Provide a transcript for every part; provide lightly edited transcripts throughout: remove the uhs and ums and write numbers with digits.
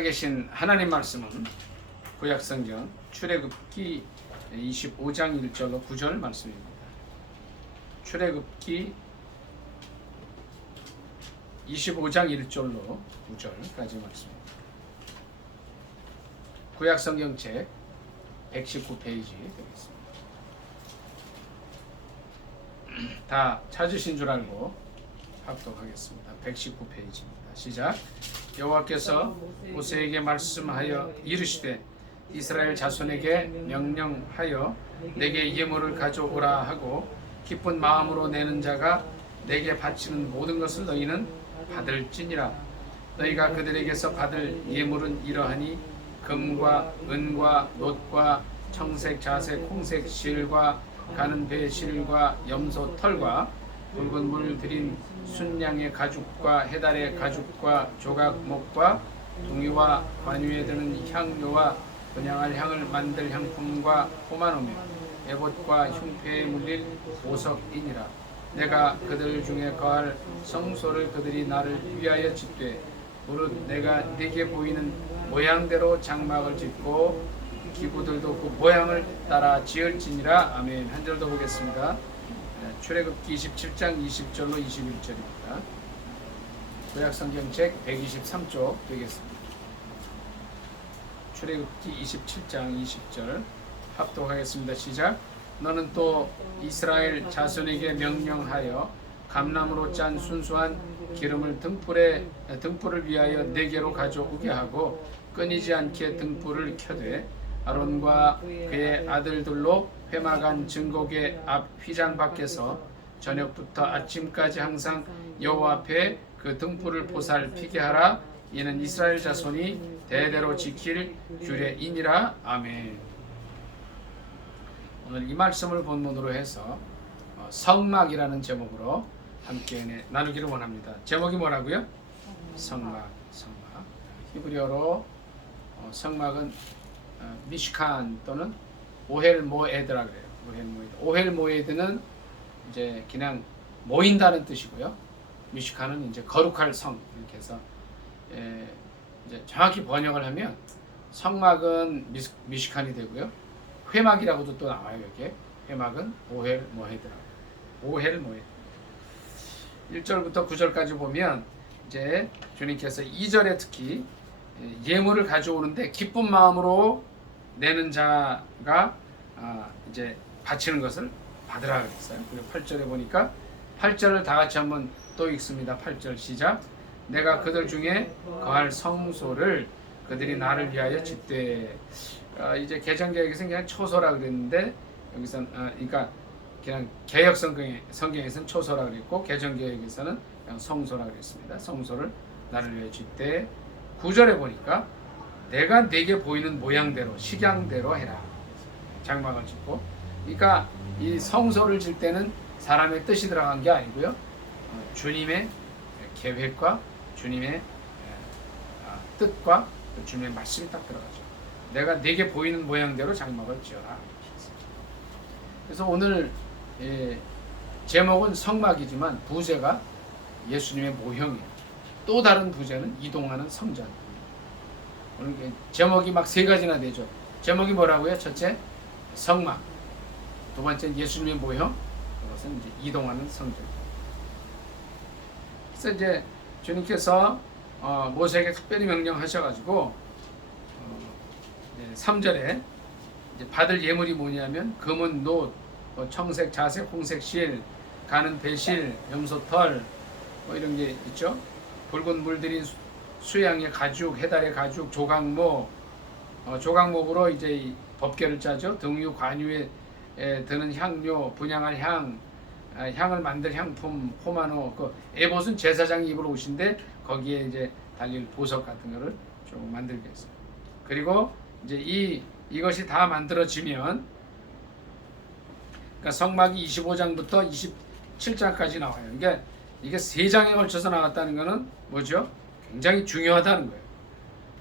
계신 하나님 말씀은 구약성경 출애굽기 25장 1절로 9절 말씀입니다. 출애굽기 25장 1절로 9절까지 말씀입니다. 구약성경책 119페이지 되겠습니다. 다 찾으신 줄 알고 합독하겠습니다. 119페이지입니다. 시작. 여호와께서 모세에게 말씀하여 이르시되 이스라엘 자손에게 명령하여 내게 예물을 가져오라 하고 기쁜 마음으로 내는 자가 내게 바치는 모든 것을 너희는 받을지니라. 너희가 그들에게서 받을 예물은 이러하니 금과 은과 놋과 청색 자색 홍색 실과 가는 배 실과 염소 털과 붉은 물 들인 순양의 가죽과 해달의 가죽과 조각목과 동이와 관유에 드는 향료와 분향할 향을 만들 향품과 포마노며 에봇과 흉패에 물릴 보석이니라. 내가 그들 중에 거할 성소를 그들이 나를 위하여 짓되 무릇 내가 네게 보이는 모양대로 장막을 짓고 기구들도 그 모양을 따라 지을지니라. 아멘. 한 절 더 보겠습니다. 출애굽기 27장 20절로 21절입니다. 구약성경책 123쪽 되겠습니다. 출애굽기 27장 20절 합독하겠습니다. 시작. 너는 또 이스라엘 자손에게 명령하여 감람으로 짠 순수한 기름을 등불을 위하여 네개로 가져오게 하고 끊이지 않게 등불을 켜되 아론과 그의 아들들로 회막안 증거궤 앞 휘장 밖에서 저녁부터 아침까지 항상 여호와 앞에 그 등불을 보살피게 하라. 이는 이스라엘 자손이 대대로 지킬 규례이니라. 아멘. 오늘 이 말씀을 본문으로 해서 성막이라는 제목으로 함께 나누기를 원합니다. 제목이 뭐라고요? 성막. 히브리어로 성막은 미시칸 또는 오헬 모에드라 그래요. 오헬 모에드는 이제 그냥 모인다는 뜻이고요. 미시칸은 이제 거룩할 성 이렇게 해서 이제 정확히 번역을 하면 성막은 미시칸이 되고요. 회막이라고도 또 나와요. 이렇게 회막은 오헬 모에드라. 오헬 모에드. 1절부터 9절까지 보면 이제 주님께서 2절에 특히 예물을 가져오는데 기쁜 마음으로 내는 자가 이제 바치는 것을 받으라 그랬어요. 그리고 8절에 보니까 8절을 다 같이 한번 또 읽습니다. 8절 시작. 내가 그들 중에 거할 성소를 그들이 나를 위하여 짓되. 이제 개정개혁에서는 그냥 초소라 그랬는데 여기서는 그러니까 그냥 개혁 성경에서는 초소라 그랬고 개정개혁에서는 그냥 성소라 그랬습니다. 성소를 나를 위하여 짓되. 9절에 보니까 내가 네게 보이는 모양대로 식양대로 해라. 장막을 짓고. 그러니까 이 성소를 질 때는 사람의 뜻이 들어간 게 아니고요. 주님의 계획과 주님의 뜻과 주님의 말씀이 딱 들어가죠. 내가 네게 보이는 모양대로 장막을 지어라. 그래서 오늘 제목은 성막이지만 부제가 예수님의 모형이에요. 또 다른 부제는 이동하는 성전. 오늘 제목이 막 세 가지나 되죠. 제목이 뭐라고요? 첫째, 성막. 두 번째는 예수님의 모형. 그것은 이제 이동하는 성전. 그래서 이제 주님께서 모세에게 특별히 명령하셔가지고 3절에 이제 받을 예물이 뭐냐면 금은 놋, 청색, 자색, 홍색 실, 가는 배실, 염소털 뭐 이런 게 있죠. 붉은 물들인 수양의 가죽, 해달의 가죽, 조각목, 조각목으로 이제 법궤를 짜죠. 등유, 관유에 드는 향료, 분향할 향, 향을 만들 향품, 포마노. 그 에봇은 제사장이 입을 옷인데 거기에 이제 달릴 보석 같은 거를 좀 만들게 했어요. 그리고 이제 이것이 다 만들어지면, 그러니까 성막이 25장부터 27장까지 나와요. 그러니까 이게 3장에 걸쳐서 나왔다는 것은 뭐죠? 굉장히 중요하다는 거예요.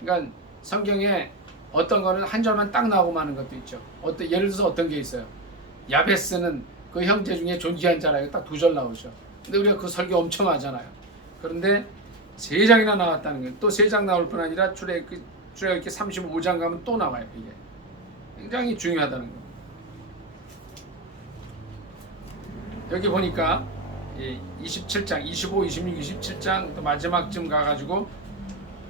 그러니까 성경에 어떤 거는 한 절만 딱 나오고 마는 것도 있죠. 예를 들어서 어떤 게 있어요. 야베스는 그 형제 중에 존귀한 자라고 딱 2절 나오죠. 근데 우리가 그 설교 엄청 하잖아요. 그런데 세 장이나 나왔다는 거예요. 또 세 장 나올 뿐 아니라 출애굽기 35장 가면 또 나와요. 이게 굉장히 중요하다는 거예요. 여기 보니까 27장, 25, 26, 27장 또 마지막쯤 가가지고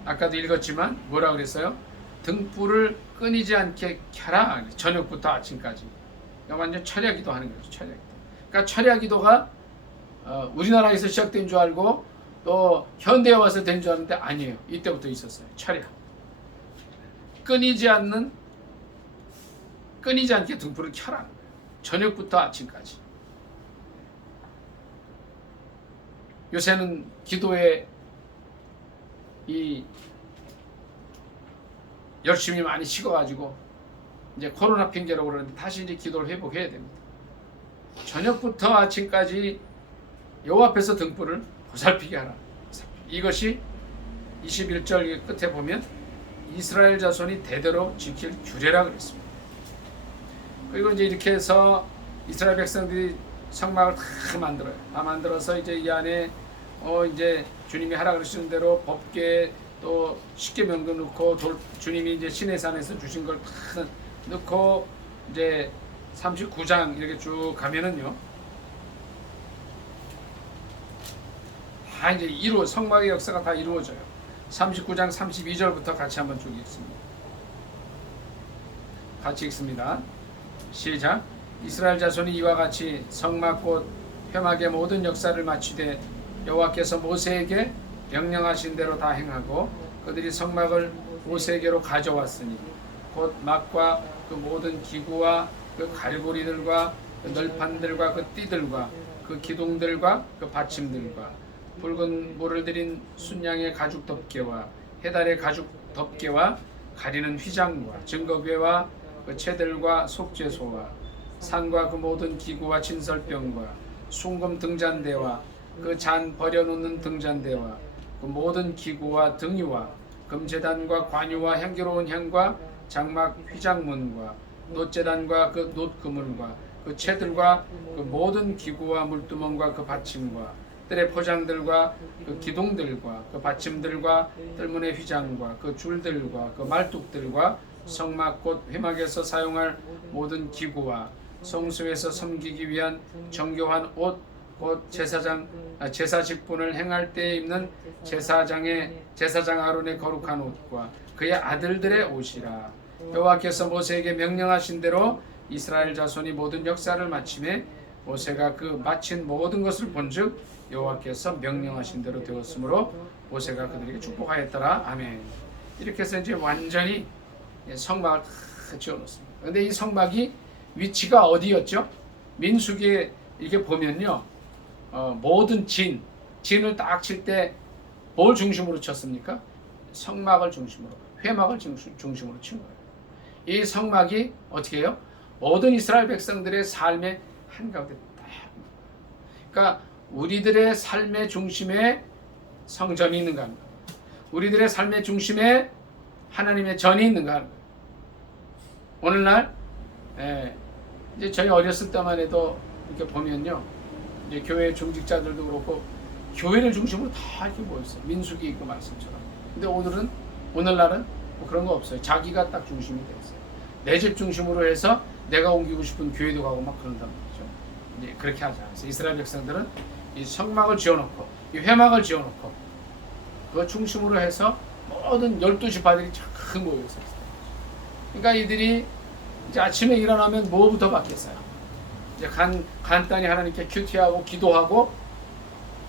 아까도 읽었지만 뭐라 그랬어요? 등불을 끊이지 않게 켜라. 저녁부터 아침까지. 그러니까 완전 철야기도 하는 거죠. 철야기도. 그러니까 철야기도가 우리나라에서 시작된 줄 알고 또 현대에 와서 된 줄 알았는데 아니에요. 이때부터 있었어요. 철야. 끊이지 않게 등불을 켜라. 저녁부터 아침까지. 요새는 기도에 열심히 많이 식어가지고 이제 코로나 핑계로 그러는데 다시 이제 기도를 회복해야 됩니다. 저녁부터 아침까지 여호와 앞에서 등불을 보살피게 하라. 이것이 21절 끝에 보면 이스라엘 자손이 대대로 지킬 규례라 그랬습니다. 그리고 이제 이렇게 해서 이스라엘 백성들이 성막을 다 만들어요. 다 만들어서 이제 이 안에 이제 주님이 하라 그러시는 대로 법궤 또 십계명도 넣고 주님이 이제 시내산에서 주신 걸 다 넣고 이제 39장 이렇게 쭉 가면은요. 다 이제 성막의 역사가 다 이루어져요. 39장 32절부터 같이 한번 쭉 읽습니다. 같이 읽습니다. 시작. 이스라엘 자손이 이와 같이 성막 곧 회막의 모든 역사를 마치되 여호와께서 모세에게 명령하신 대로 다 행하고 그들이 성막을 모세에게로 가져왔으니 곧 막과 그 모든 기구와 그 갈고리들과 그 널판들과 그 띠들과 그 기둥들과 그 받침들과 붉은 물을 들인 순양의 가죽 덮개와 해달의 가죽 덮개와 가리는 휘장과 증거궤와 그 채들과 속죄소와 산과 그 모든 기구와 진설병과 숭금 등잔대와 그 잔 버려놓는 등잔대와 그 모든 기구와 등유와 금제단과 관유와 향기로운 향과 장막 휘장문과 놋제단과 그 놋그물과 그 채들과 그 모든 기구와 물두멍과 그 받침과 뜰의 포장들과 그 기둥들과 그 받침들과 뜰문의 휘장과 그 줄들과 그 말뚝들과 성막 곧 회막에서 사용할 모든 기구와 성소에서 섬기기 위한 정교한 옷 곧 제사 직분을 행할 때에 입는 제사장 아론의 거룩한 옷과 그의 아들들의 옷이라. 여호와께서 모세에게 명령하신 대로 이스라엘 자손이 모든 역사를 마침에 모세가 그 마친 모든 것을 본즉 여호와께서 명령하신 대로 되었으므로 모세가 그들에게 축복하였더라. 아멘. 이렇게 해서 이제 완전히 성막을 다 지어놓습니다. 그런데 이 성막이 위치가 어디였죠? 민수기에 이렇게 보면요, 모든 진을 딱 칠 때 뭘 중심으로 쳤습니까? 성막을 중심으로, 회막을 중심으로 친 거예요. 이 성막이 어떻게 해요? 모든 이스라엘 백성들의 삶의 한가운데 딱. 그러니까 우리들의 삶의 중심에 성전이 있는가 합니다. 우리들의 삶의 중심에 하나님의 전이 있는가 하는 거예요. 오늘날 이제 저희 어렸을 때만 해도 이렇게 보면요, 이제 교회 중직자들도 그렇고 교회를 중심으로 다 이렇게 모였어요. 민수기 있고 말씀처럼. 근데 오늘날은 뭐 그런 거 없어요. 자기가 딱 중심이 돼 있어요. 내 집 중심으로 해서 내가 옮기고 싶은 교회도 가고 막 그런단 말이죠. 이제 그렇게 하지 않아요. 이스라엘 백성들은 이 성막을 지어놓고 이 회막을 지어놓고 그 중심으로 해서 모든 12지파들이 쫙 모여 있었어요. 그러니까 이들이 이제 아침에 일어나면 뭐부터 받겠어요? 이제 간단히 하나님께 큐티하고 기도하고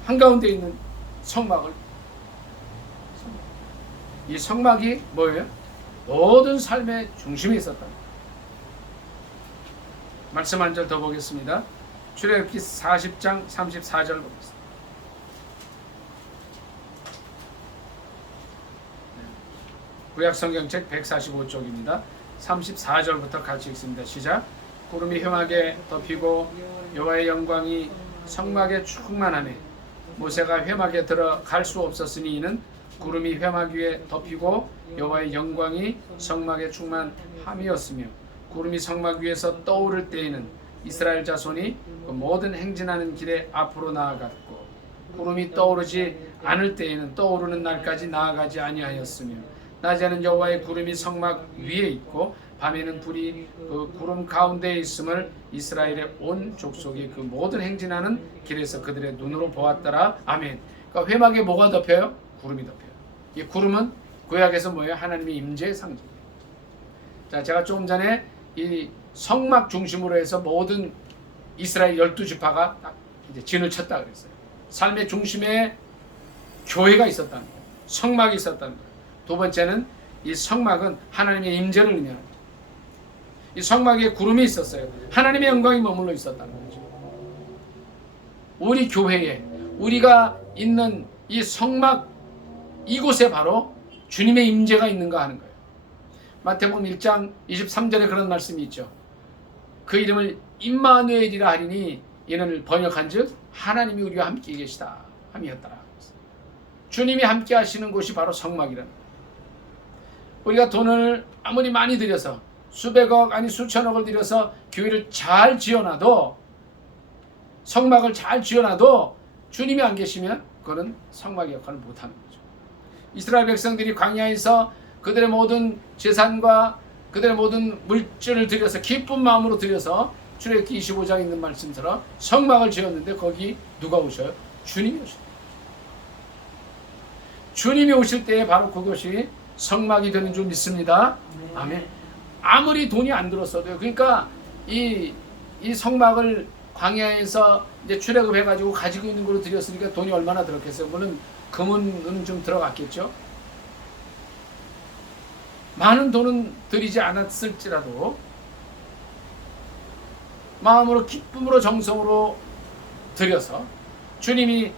한가운데 있는 이 성막이 뭐예요? 모든 삶의 중심에 있었다. 말씀 한 절 더 보겠습니다. 출애굽기 40장 34절 보겠습니다. 구약성경책 145쪽입니다. 34절부터 같이 읽습니다. 시작. 구름이 회막에 덮이고 여호와의 영광이 성막에 충만하매 모세가 회막에 들어갈 수 없었으니 이는 구름이 회막 위에 덮이고 여호와의 영광이 성막에 충만함이었으며 구름이 성막 위에서 떠오를 때에는 이스라엘 자손이 그 모든 행진하는 길에 앞으로 나아갔고 구름이 떠오르지 않을 때에는 떠오르는 날까지 나아가지 아니하였으며 낮에는 여호와의 구름이 성막 위에 있고 밤에는 불이 그 구름 가운데에 있음을 이스라엘의 온 족속이 그 모든 행진하는 길에서 그들의 눈으로 보았더라. 아멘. 그러니까 회막에 뭐가 덮여요? 구름이 덮여요. 이 구름은 구약에서 뭐예요? 하나님의 임재의 상징이에요. 자, 제가 조금 전에 이 성막 중심으로 해서 모든 이스라엘 12지파가 딱 이제 진을 쳤다 그랬어요. 삶의 중심에 교회가 있었다는 거예요. 성막이 있었다는 거예요. 두 번째는 이 성막은 하나님의 임재를 의미합니다. 이 성막에 구름이 있었어요. 하나님의 영광이 머물러 있었다는 거죠. 우리 교회에 우리가 있는 이 성막 이곳에 바로 주님의 임재가 있는가 하는 거예요. 마태복음 1장 23절에 그런 말씀이 있죠. 그 이름을 임마누엘이라 하리니 이는 번역한즉 하나님이 우리와 함께 계시다 함이었더라. 주님이 함께 하시는 곳이 바로 성막이라는 거예요. 우리가 돈을 아무리 많이 들여서 수백억 아니 수천억을 들여서 교회를 잘 지어놔도 성막을 잘 지어놔도 주님이 안 계시면 그거는 성막의 역할을 못하는 거죠. 이스라엘 백성들이 광야에서 그들의 모든 재산과 그들의 모든 물질을 들여서 기쁜 마음으로 들여서 출애굽기 25장에 있는 말씀처럼 성막을 지었는데 거기 누가 오셔요? 주님이 오셔요. 주님이 오실 때에 바로 그것이 성막이 되는 줄 믿습니다. 아멘. 아무리 돈이 안 들었어도요. 그러니까 이 성막을 광야에서 이제 출애굽해가지고 가지고 있는 걸로 드렸으니까 돈이 얼마나 들었겠어요? 물론 금은 좀 들어갔겠죠. 많은 돈은 들이지 않았을지라도 마음으로 기쁨으로 정성으로 드려서 주님이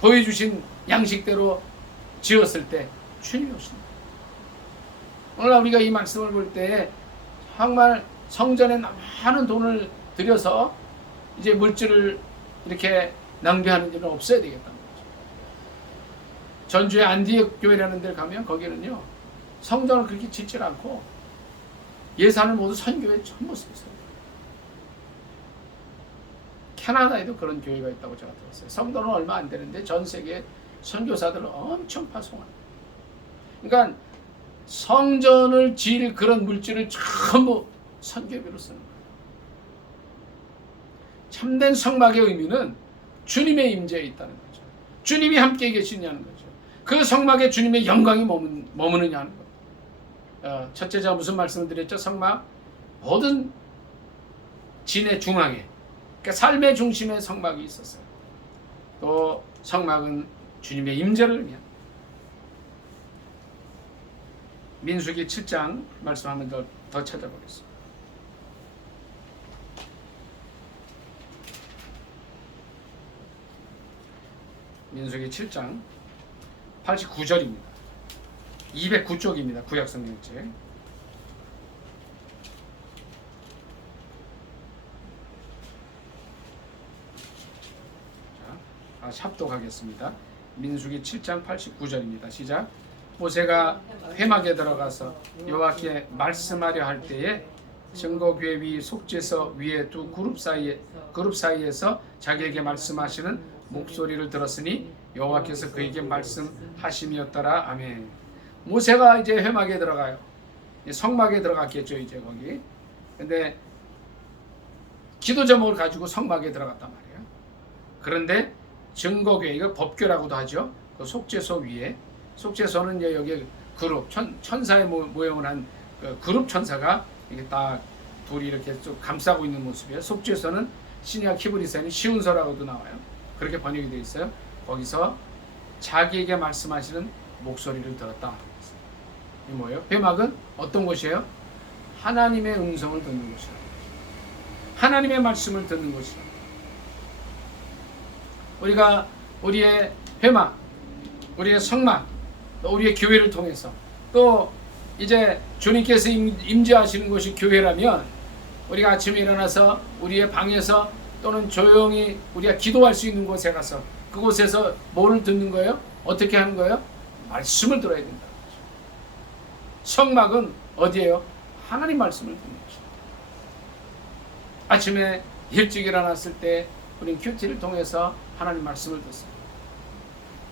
보여주신 양식대로 지었을 때 주님이 오십니다. 오늘 우리가 이 말씀을 볼 때 정말 성전에 많은 돈을 들여서 이제 물질을 이렇게 낭비하는 일은 없어야 되겠다는 거죠. 전주의 안디옥 교회라는 데를 가면 거기는요 성전을 그렇게 짓질 않고 예산을 모두 선교에 전부 쓰겠어요. 캐나다에도 그런 교회가 있다고 제가 들었어요. 성도는 얼마 안 되는데 전 세계 선교사들을 엄청 파송합니다. 그러니까 성전을 지을 그런 물질을 전부 선교비로 쓰는 거예요. 참된 성막의 의미는 주님의 임재에 있다는 거죠. 주님이 함께 계시냐는 거죠. 그 성막에 주님의 영광이 머무느냐는 거죠. 첫째 제가 무슨 말씀을 드렸죠? 성막 모든 진의 중앙에 그러니까 삶의 중심에 성막이 있었어요. 또 성막은 주님의 임재를 의미합니다. 민수기 7장 말씀 한번 더 찾아보겠습니다. 민수기 7장 89절입니다. 209쪽입니다. 구약성경책. 자, 합독하겠습니다. 민수기 7장 89절입니다. 시작. 모세가 회막에 들어가서 여호와께 말씀하려 할 때에 증거궤 위 속죄서 위에 두 그룹 사이에서 자기에게 말씀하시는 목소리를 들었으니 여호와께서 그에게 말씀하심이었더라. 아멘. 모세가 이제 회막에 들어가요. 성막에 들어갔겠죠 이제 거기. 근데 기도 제목을 가지고 성막에 들어갔단 말이에요. 그런데 증거궤, 이거 법궤라고도 하죠. 그 속죄소 위에, 속죄소는 이제 여기 그룹 천사의 모형을 한 그 그룹 천사가 이렇게 딱 둘이 이렇게 쭉 감싸고 있는 모습이에요. 속죄소는 신약 히브리서에는 시운서라고도 나와요. 그렇게 번역이 되어 있어요. 거기서 자기에게 말씀하시는 목소리를 들었다. 이 뭐예요? 회막은 어떤 곳이에요? 하나님의 음성을 듣는 곳이라. 하나님의 말씀을 듣는 곳이라. 우리가 우리의 회막, 우리의 성막, 또 우리의 교회를 통해서 또 이제 주님께서 임재하시는 곳이 교회라면 우리가 아침에 일어나서 우리의 방에서 또는 조용히 우리가 기도할 수 있는 곳에 가서 그곳에서 뭐를 듣는 거예요? 어떻게 하는 거예요? 말씀을 들어야 된다. 성막은 어디예요? 하나님 말씀을 듣는 것이다. 아침에 일찍 일어났을 때 우리는 큐티를 통해서 하나님 말씀을 듣습니다.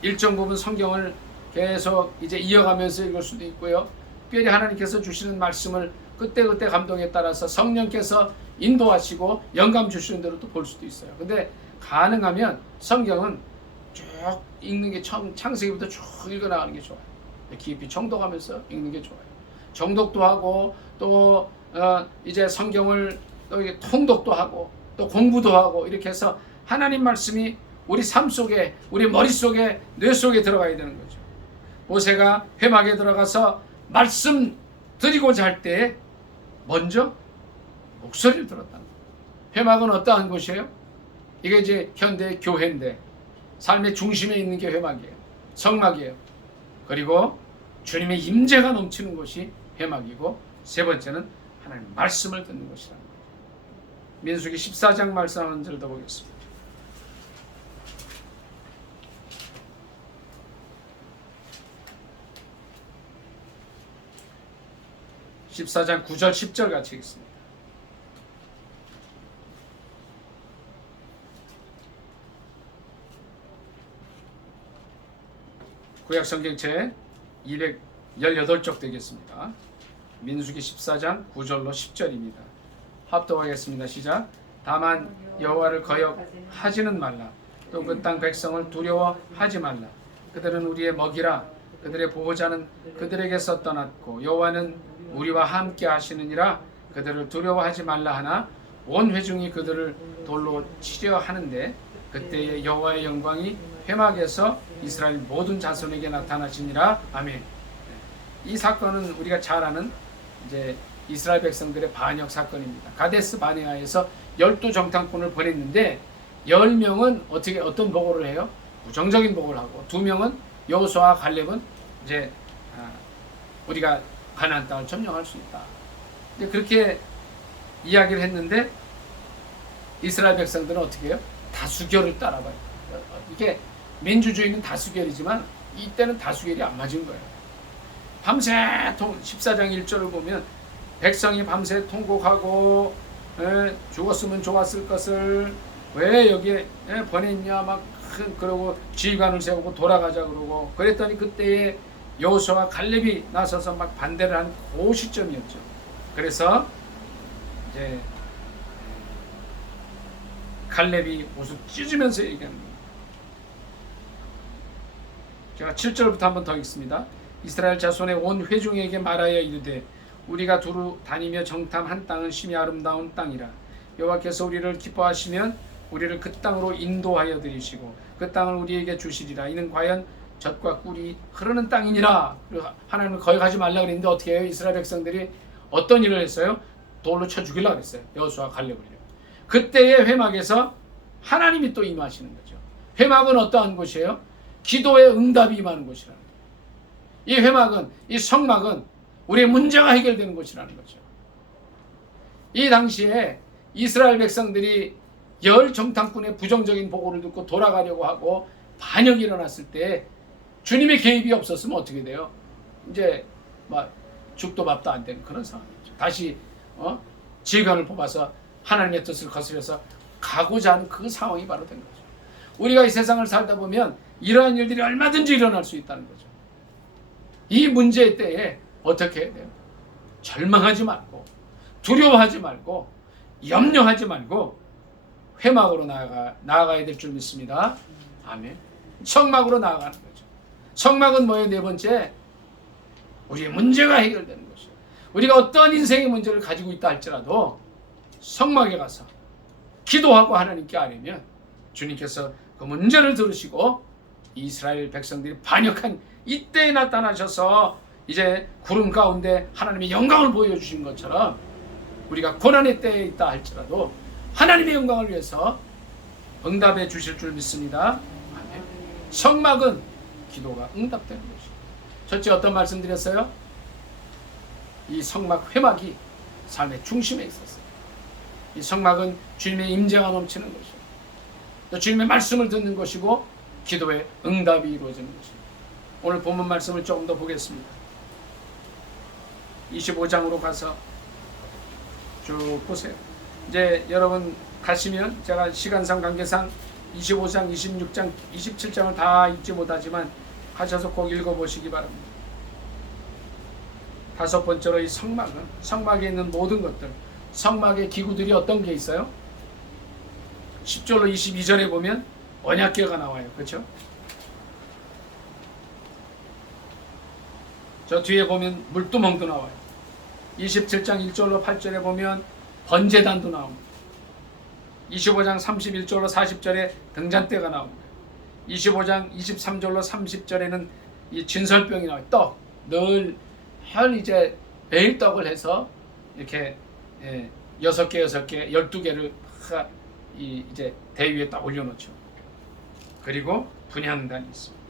일정 부분 성경을 계속 이제 이어가면서 읽을 수도 있고요. 특별히 하나님께서 주시는 말씀을 그때그때 감동에 따라서 성령께서 인도하시고 영감 주시는 대로 또 볼 수도 있어요. 근데 가능하면 성경은 쭉 읽는 게 창세기부터 쭉 읽어나가는 게 좋아요. 깊이 정독하면서 읽는 게 좋아요. 정독도 하고 또 이제 성경을 또 이게 통독도 하고 또 공부도 하고 이렇게 해서 하나님 말씀이 우리 삶 속에, 우리 머릿속에, 뇌 속에 들어가야 되는 거죠. 모세가 회막에 들어가서 말씀 드리고자 할 때 먼저 목소리를 들었다는 거예요. 회막은 어떠한 곳이에요? 이게 이제 현대 교회인데 삶의 중심에 있는 게 회막이에요. 성막이에요. 그리고 주님의 임재가 넘치는 곳이 회막이고, 세 번째는 하나님 말씀을 듣는 곳이라는 거예요. 민수기 14장 말씀 한 절 더 보겠습니다. (14장) 9절 10절 같이 읽습니다. 구약성경책 218쪽 되겠습니다. 민수기 14장 9절로 10절입니다. 합독하겠습니다. 시작. 다만 여호와를 거역하지는 말라. 또 그 땅 백성을 두려워하지 말라. 그들은 우리의 먹이라. 그들의 보호자는 그들에게서 떠났고 여호와는 우리와 함께 하시느니라. 그들을 두려워하지 말라 하나 온 회중이 그들을 돌로 치려 하는데 그때에 여호와의 영광이 회막에서 이스라엘 모든 자손에게 나타나시니라. 아멘. 이 사건은 우리가 잘 아는 이제 이스라엘 백성들의 반역 사건입니다. 가데스 바네아에서 12정탐꾼을 보냈는데 10명은 어떤 보고를 해요? 부정적인 보고를 하고 2명은 여호수아와 갈렙은 이제 우리가 가나안 땅을 점령할 수 있다. 이제 그렇게 이야기를 했는데 이스라엘 백성들은 어떻게 해요? 다수결을 따라봐요. 이게 민주주의는 다수결이지만 이때는 다수결이 안 맞은 거예요. 밤새 14장 1절을 보면 백성이 밤새 통곡하고 죽었으면 좋았을 것을 왜 여기에 보냈냐 막 그러고 지휘관을 세우고 돌아가자 그러고 그랬더니 그때에 여호수아와 갈렙이 나서서 막 반대를 한 그 시점이었죠. 그래서 이제 갈렙이 옷을 찢으면서 얘기하는 거예요. 제가 7절부터 한번 더 읽습니다. 이스라엘 자손의 온 회중에게 말하여 이르되 우리가 두루 다니며 정탐한 땅은 심히 아름다운 땅이라. 여호와께서 우리를 기뻐하시면 우리를 그 땅으로 인도하여 드리시고 그 땅을 우리에게 주시리라. 이는 과연 젖과 꿀이 흐르는 땅이니라. 하나님을 거역하지 말라 그랬는데 어떻게 해요? 이스라엘 백성들이 어떤 일을 했어요? 돌로 쳐 죽이려고 했어요. 여호수아 갈렙을. 그때의 회막에서 하나님이 또 임하시는 거죠. 회막은 어떠한 곳이에요? 기도의 응답이 임하는 곳이라는 거예요. 이 회막은, 이 성막은 우리의 문제가 해결되는 곳이라는 거죠. 이 당시에 이스라엘 백성들이 열 정탐꾼의 부정적인 보고를 듣고 돌아가려고 하고 반역이 일어났을 때 주님의 개입이 없었으면 어떻게 돼요? 이제 막 죽도 밥도 안 되는 그런 상황이죠. 다시 지휘관을 뽑아서 하나님의 뜻을 거스려서 가고자 하는 그 상황이 바로 된 거죠. 우리가 이 세상을 살다 보면 이러한 일들이 얼마든지 일어날 수 있다는 거죠. 이 문제의 때에 어떻게 해야 돼요? 절망하지 말고 두려워하지 말고 염려하지 말고 회막으로 나아가야 될 줄 믿습니다. 아멘. 성막으로 나아가는 거죠. 성막은 뭐예요? 네 번째, 우리의 문제가 해결되는 것이에요. 우리가 어떤 인생의 문제를 가지고 있다 할지라도 성막에 가서 기도하고 하나님께 아뢰면 주님께서 그 문제를 들으시고 이스라엘 백성들이 반역한 이때에 나타나셔서 이제 구름 가운데 하나님의 영광을 보여주신 것처럼 우리가 고난의 때에 있다 할지라도 하나님의 영광을 위해서 응답해 주실 줄 믿습니다. 아멘. 성막은 기도가 응답되는 것이죠. 첫째 어떤 말씀 드렸어요? 이 성막 회막이 삶의 중심에 있었어요. 이 성막은 주님의 임재가 넘치는 것이고 또 주님의 말씀을 듣는 것이고 기도의 응답이 이루어지는 것입니다. 오늘 본문 말씀을 조금 더 보겠습니다. 25장으로 가서 쭉 보세요. 이제 여러분 가시면 제가 시간상 관계상 25장, 26장, 27장을 다 읽지 못하지만 가셔서 꼭 읽어보시기 바랍니다. 다섯 번째로 이 성막은, 성막에 있는 모든 것들, 성막의 기구들이 어떤 게 있어요? 10절로 22절에 보면 언약궤가 나와요. 그렇죠? 저 뒤에 보면 물두멍도 나와요. 27장 1절로 8절에 보면 번제단도 나옵니다. 25장 31절로 40절에 등잔대가 나옵니다. 25장 23절로 30절에는 이 진설병이 나와요. 떡, 늘 이제 매일 떡을 해서 이렇게 6개, 12개를 이제 대 위에 딱 올려놓죠. 그리고 분향단이 있습니다.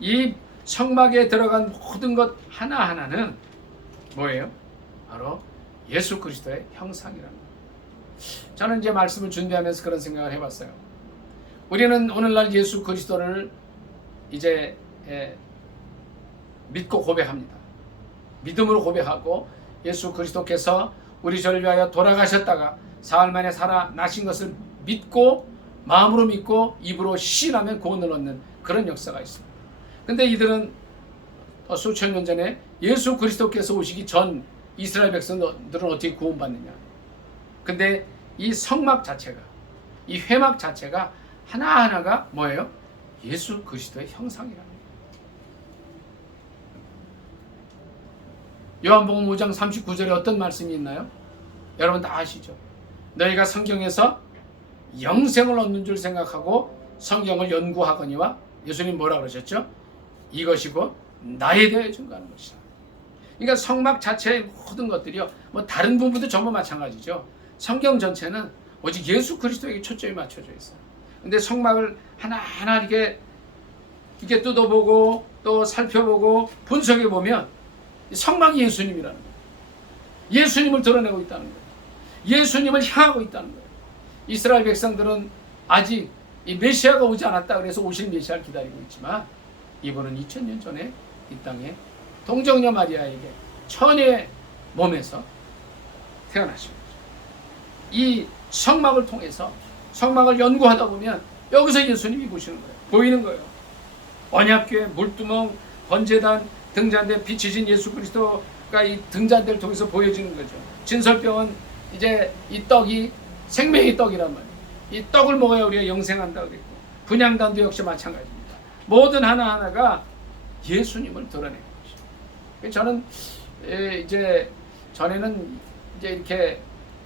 이 성막에 들어간 모든 것 하나하나는 뭐예요? 바로 예수 그리스도의 형상이라는 거예요. 저는 이제 말씀을 준비하면서 그런 생각을 해봤어요. 우리는 오늘날 예수 그리스도를 이제 믿고 고백합니다. 믿음으로 고백하고 예수 그리스도께서 우리 죄를 위하여 돌아가셨다가 사흘 만에 살아나신 것을 믿고 마음으로 믿고 입으로 시인하면 구원을 얻는 그런 역사가 있습니다. 근데 이들은 수천 년 전에 예수 그리스도께서 오시기 전 이스라엘 백성들은 어떻게 구원받느냐. 근데 이 성막 자체가, 이 회막 자체가 하나하나가 뭐예요? 예수 그리스도의 형상이라는 거예요. 요한복음 5장 39절에 어떤 말씀이 있나요? 여러분 다 아시죠? 너희가 성경에서 영생을 얻는 줄 생각하고 성경을 연구하거니와, 예수님 뭐라 그러셨죠? 이것이 곧 나에 대해 증거하는 것이다. 그러니까 성막 자체의 모든 것들이요, 뭐 다른 부분도 전부 마찬가지죠. 성경 전체는 오직 예수 그리스도에게 초점이 맞춰져 있어요. 근데 성막을 하나하나 이렇게 뜯어보고 또 살펴보고 분석해 보면 성막이 예수님이라는 거예요. 예수님을 드러내고 있다는 거예요. 예수님을 향하고 있다는 거예요. 이스라엘 백성들은 아직 이 메시아가 오지 않았다 그래서 오실 메시아를 기다리고 있지만, 이분은 2000년 전에 이 땅에 동정녀 마리아에게 처녀의 몸에서 태어나신 거죠. 이 성막을 통해서 성막을 연구하다 보면 여기서 예수님이 보시는 거예요. 보이는 거예요. 언약궤, 물두멍, 번제단, 등잔대, 빛이신 예수 그리스도가 이 등잔대를 통해서 보여지는 거죠. 진설병은 이제 이 떡이 생명의 떡이란 말이에요. 이 떡을 먹어야 우리가 영생한다 그랬고, 분향단도 역시 마찬가지입니다. 모든 하나하나가 예수님을 드러내는 것이죠. 저는 이제 전에는 이제 이렇게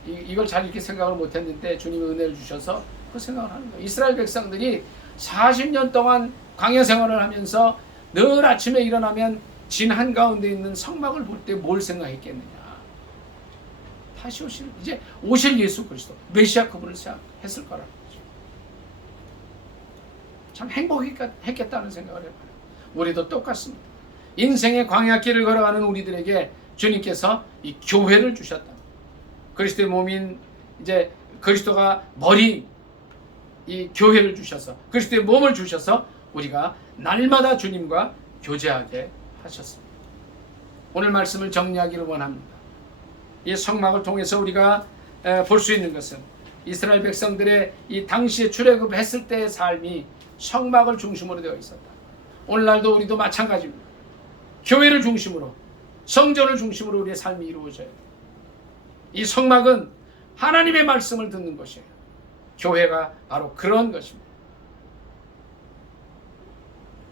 이걸 잘 이렇게 생각을 못했는데 주님이 은혜를 주셔서 그 생각을 하는 거예요. 이스라엘 백성들이 40년 동안 광야 생활을 하면서 늘 아침에 일어나면 진 한가운데 있는 성막을 볼 때 뭘 생각했겠느냐. 다시 이제 오실 예수 그리스도, 메시아 그분을 생각했을 거라는 거죠. 참 행복했겠다는 생각을 해봐요. 우리도 똑같습니다. 인생의 광야길을 걸어가는 우리들에게 주님께서 이 교회를 주셨다. 그리스도의 몸인 이제 그리스도가 머리 이 교회를 주셔서, 그리스도의 몸을 주셔서 우리가 날마다 주님과 교제하게 하셨습니다. 오늘 말씀을 정리하기를 원합니다. 이 성막을 통해서 우리가 볼 수 있는 것은 이스라엘 백성들의 이 당시에 출애굽했을 때의 삶이 성막을 중심으로 되어 있었다. 오늘날도 우리도 마찬가지입니다. 교회를 중심으로, 성전을 중심으로 우리의 삶이 이루어져야 돼요. 이 성막은 하나님의 말씀을 듣는 것이에요. 교회가 바로 그런 것입니다.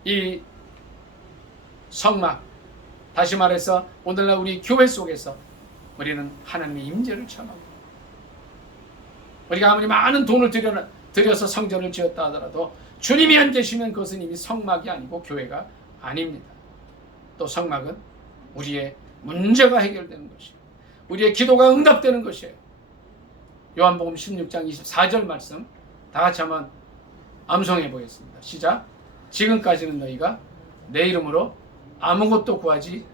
이 성막, 다시 말해서 오늘날 우리 교회 속에서 우리는 하나님의 임재를 체험합니다. 우리가 아무리 많은 돈을 들여서 성전을 지었다 하더라도 주님이 안 계시면 그것은 이미 성막이 아니고 교회가 아닙니다. 또 성막은 우리의 문제가 해결되는 것이에요. 우리의 기도가 응답되는 것이에요. 요한복음 16장 24절 말씀 다 같이 한번 암송해 보겠습니다. 시작. 지금까지는 너희가 내 이름으로 아무것도 구하지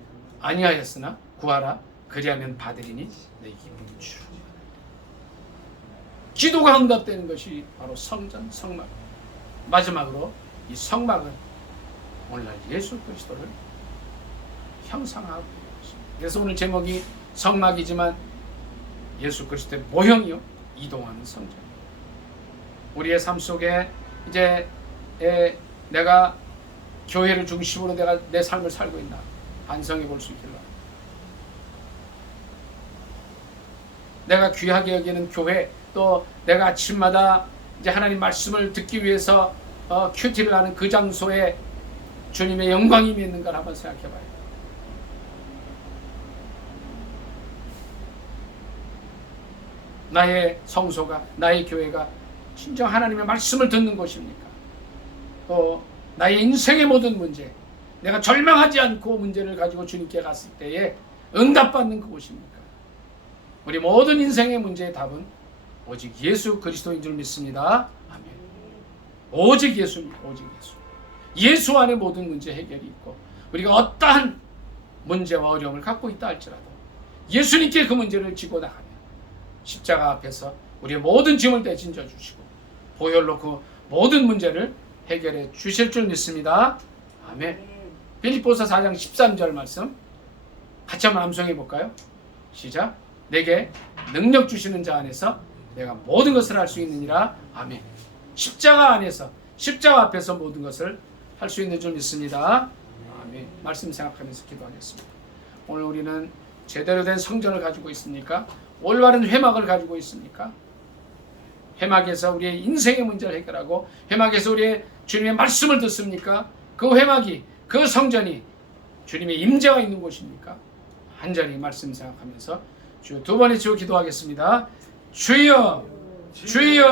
아니하였으나 구하라 그리하면 받으리니 내 기쁨 주. 기도가 응답되는 것이 바로 성전, 성막. 마지막으로 이 성막은 오늘날 예수 그리스도를 형상하고 있습니다. 그래서 오늘 제목이 성막이지만 예수 그리스도의 모형이요, 이동하는 성전. 우리의 삶 속에 이제 내가 교회를 중심으로 내가 내 삶을 살고 있나 반성해 볼 수 있기를 바랍니다. 내가 귀하게 여기는 교회, 또 내가 아침마다 이제 하나님 말씀을 듣기 위해서 큐티를 하는 그 장소에 주님의 영광이 있는가 한번 생각해 봐요. 나의 성소가, 나의 교회가 진정 하나님의 말씀을 듣는 곳입니까? 또 나의 인생의 모든 문제, 내가 절망하지 않고 문제를 가지고 주님께 갔을 때에 응답받는 그곳입니까? 우리 모든 인생의 문제의 답은 오직 예수 그리스도인 줄 믿습니다. 아멘. 오직 예수입니다. 오직 예수. 예수 안에 모든 문제 해결이 있고, 우리가 어떠한 문제와 어려움을 갖고 있다 할지라도 예수님께 그 문제를 지고 나가면 십자가 앞에서 우리의 모든 짐을 대진져 주시고 보혈로 그 모든 문제를 해결해 주실 줄 믿습니다. 아멘. 빌립보서 4장 13절 말씀 같이 한번 암송해 볼까요? 시작. 내게 능력 주시는 자 안에서 내가 모든 것을 할 수 있느니라. 아멘. 십자가 안에서, 십자가 앞에서 모든 것을 할 수 있는 줄 믿습니다. 아멘. 말씀 생각하면서 기도하겠습니다. 오늘 우리는 제대로 된 성전을 가지고 있습니까? 올바른 회막을 가지고 있습니까? 회막에서 우리의 인생의 문제를 해결하고 회막에서 우리의 주님의 말씀을 듣습니까? 그 회막이, 그 성전이 주님의 임재가 있는 곳입니까? 한절히 말씀 생각하면서 주 두 번의 주 기도하겠습니다. 주여, 주여.